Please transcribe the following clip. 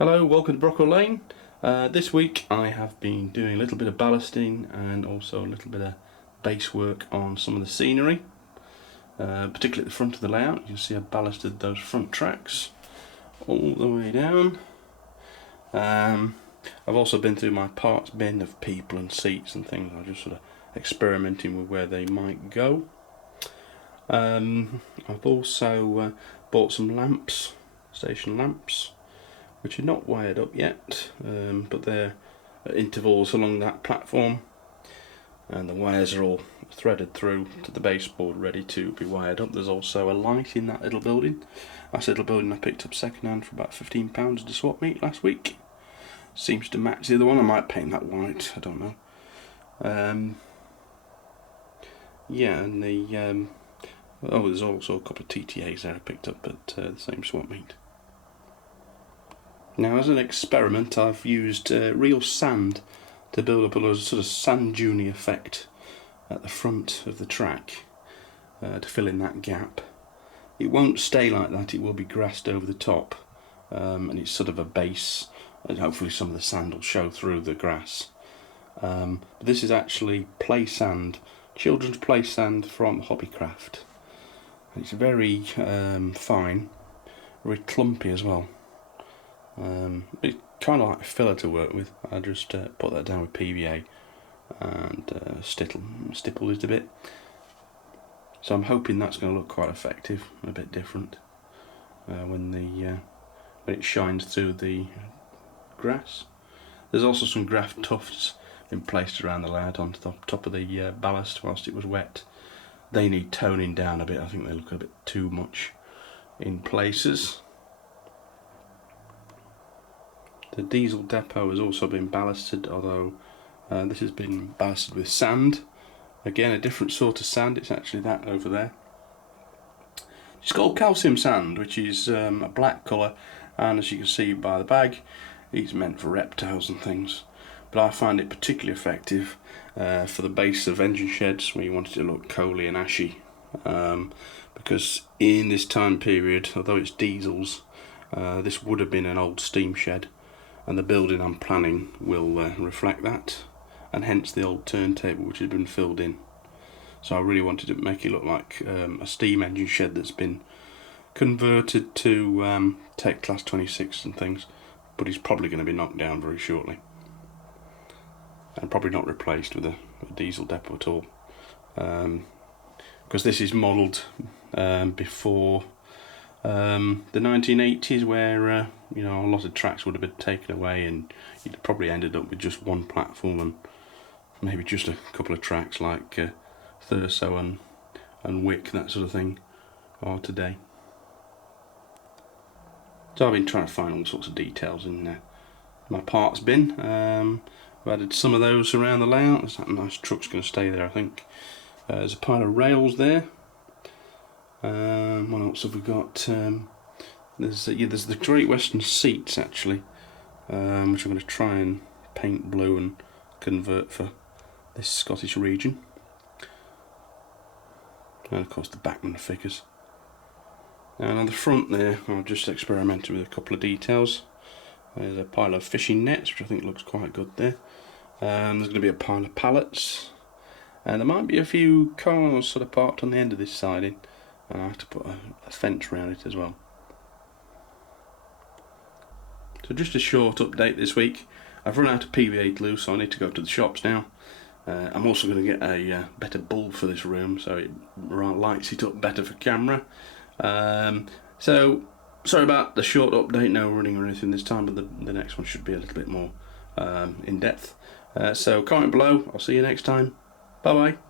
Hello, welcome to Brockwell Lane. This week I have been doing a little bit of ballasting and also a little bit of base work on some of the scenery, particularly at the front of the layout. You can see I've ballasted those front tracks all the way down. I've also been through my parts bin of people and seats and things. I'm just sort of experimenting with where they might go. I've also bought some lamps, station lamps, which are not wired up yet, but they're at intervals along that platform, and the wires are all threaded through to the baseboard ready to be wired up. There's also a light in that little building. That's a little building I picked up second hand for about £15 at the swap meet last week. Seems to match the other one. I might paint that white, I don't know. Yeah, and the there's also a couple of TTAs there I picked up at the same swap meet. Now, as an experiment, I've used real sand to build up a sort of sand dune effect at the front of the track to fill in that gap. It won't stay like that, it will be grassed over the top, and it's sort of a base, and hopefully some of the sand will show through the grass. But this is actually play sand, children's play sand from Hobbycraft. It's very fine, very clumpy as well. It's kind of like filler to work with. I just put that down with PVA and stipple it a bit. So I'm hoping that's going to look quite effective, a bit different when it shines through the grass. There's also some graft tufts been placed around the layout on the top of the ballast whilst it was wet. They need toning down a bit. I think they look a bit too much in places. The diesel depot has also been ballasted, although this has been ballasted with sand. Again, a different sort of sand. It's actually that over there. It's called calcium sand, which is a black colour, and as you can see by the bag, it's meant for reptiles and things. But I find it particularly effective for the base of engine sheds where you want it to look coaly and ashy, because in this time period, although it's diesels, this would have been an old steam shed, and the building I'm planning will reflect that, and hence the old turntable which has been filled in. So I really wanted to make it look like a steam engine shed that's been converted to take class 26 and things, but it's probably going to be knocked down very shortly and probably not replaced with a diesel depot at all, because this is modelled before the 1980s, where you know, a lot of tracks would have been taken away and you'd probably ended up with just one platform and maybe just a couple of tracks like Thurso and Wick, that sort of thing, are today. So I've been trying to find all sorts of details in my parts bin. I've added some of those around the layout. There's that nice truck's going to stay there, I think. There's a pile of rails there. What else have we got? There's the Great Western seats actually, which I'm going to try and paint blue and convert for this Scottish region. And of course the backman figures. And on the front there, I've just experimented with a couple of details. There's a pile of fishing nets, which I think looks quite good there. There's going to be a pile of pallets, and there might be a few cars sort of parked on the end of this siding, and I have to put a fence around it as well. So just a short update this week. I've run out of PVA glue, so I need to go to the shops now. I'm also going to get a better bulb for this room, so it lights it up better for camera. So sorry about the short update, no running or anything this time, but the next one should be a little bit more in depth. So comment below, I'll see you next time. Bye bye.